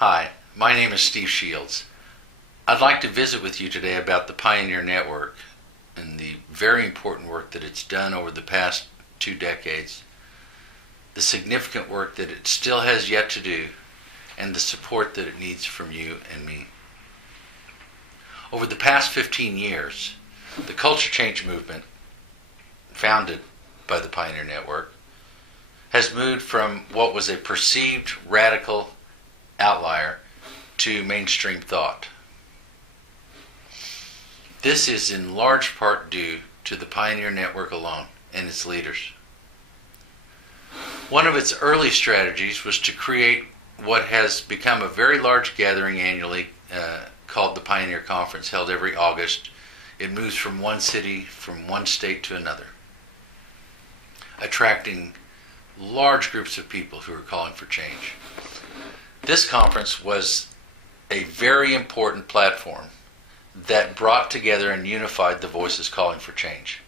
Hi, my name is Steve Shields. I'd like to visit with you today about the Pioneer Network and the very important work that it's done over the past 2 decades, the significant work that it still has yet to do, and the support that it needs from you and me. Over the past 15 years, the culture change movement, founded by the Pioneer Network, has moved from what was a perceived radical outlier to mainstream thought. This is in large part due to the Pioneer Network alone and its leaders. One of its early strategies was to create what has become a very large gathering annually called the Pioneer Conference, held every August. It moves from one city, from one state to another, attracting large groups of people who are calling for change. This conference was a very important platform that brought together and unified the voices calling for change.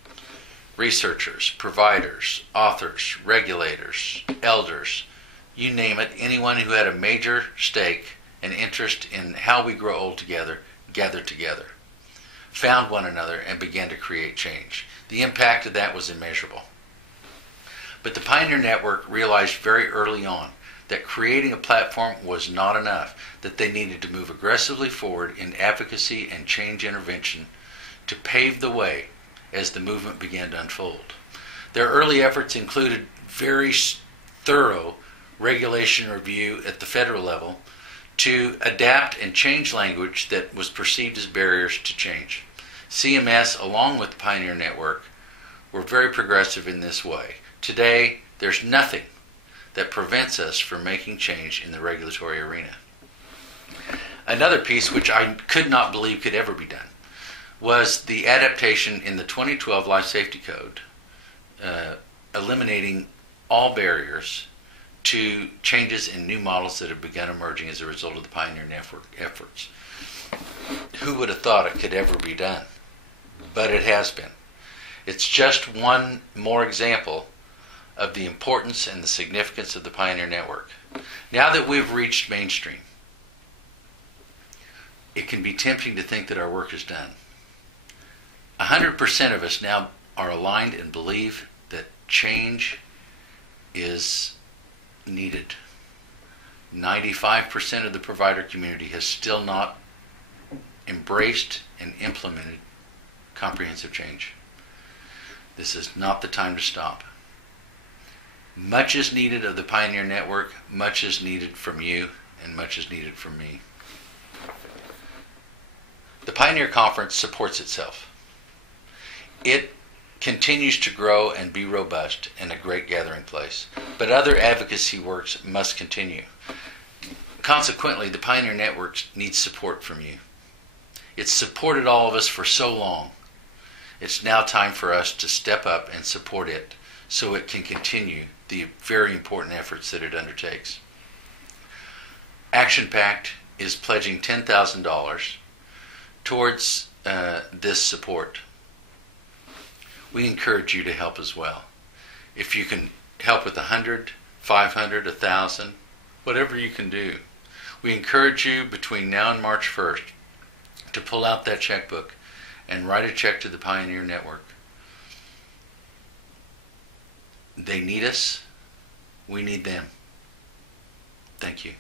Researchers, providers, authors, regulators, elders, you name it, anyone who had a major stake and interest in how we grow old together, gathered together, found one another, and began to create change. The impact of that was immeasurable. But the Pioneer Network realized very early on that creating a platform was not enough, that they needed to move aggressively forward in advocacy and change intervention to pave the way as the movement began to unfold. Their early efforts included very thorough regulation review at the federal level to adapt and change language that was perceived as barriers to change. CMS, along with the Pioneer Network, were very progressive in this way. Today, there's nothing that prevents us from making change in the regulatory arena. Another piece which I could not believe could ever be done was the adaptation in the 2012 Life Safety Code, eliminating all barriers to changes in new models that have begun emerging as a result of the Pioneer Network efforts. Who would have thought it could ever be done? But it has been. It's just one more example of the importance and the significance of the Pioneer Network. Now that we've reached mainstream, it can be tempting to think that our work is done. 100% of us now are aligned and believe that change is needed. 95% of the provider community has still not embraced and implemented comprehensive change. This is not the time to stop. Much is needed of the Pioneer Network, much is needed from you, and much is needed from me. The Pioneer Conference supports itself. It continues to grow and be robust and a great gathering place, but other advocacy works must continue. Consequently, the Pioneer Network needs support from you. It's supported all of us for so long. It's now time for us to step up and support it so it can continue the very important efforts that it undertakes. Pact is pledging $10,000 towards this support. We encourage you to help as well. If you can help with 100, 500, 1,000, whatever you can do, we encourage you between now and March 1st to pull out that checkbook and write a check to the Pioneer Network. They need us. We need them. Thank you.